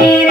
need it.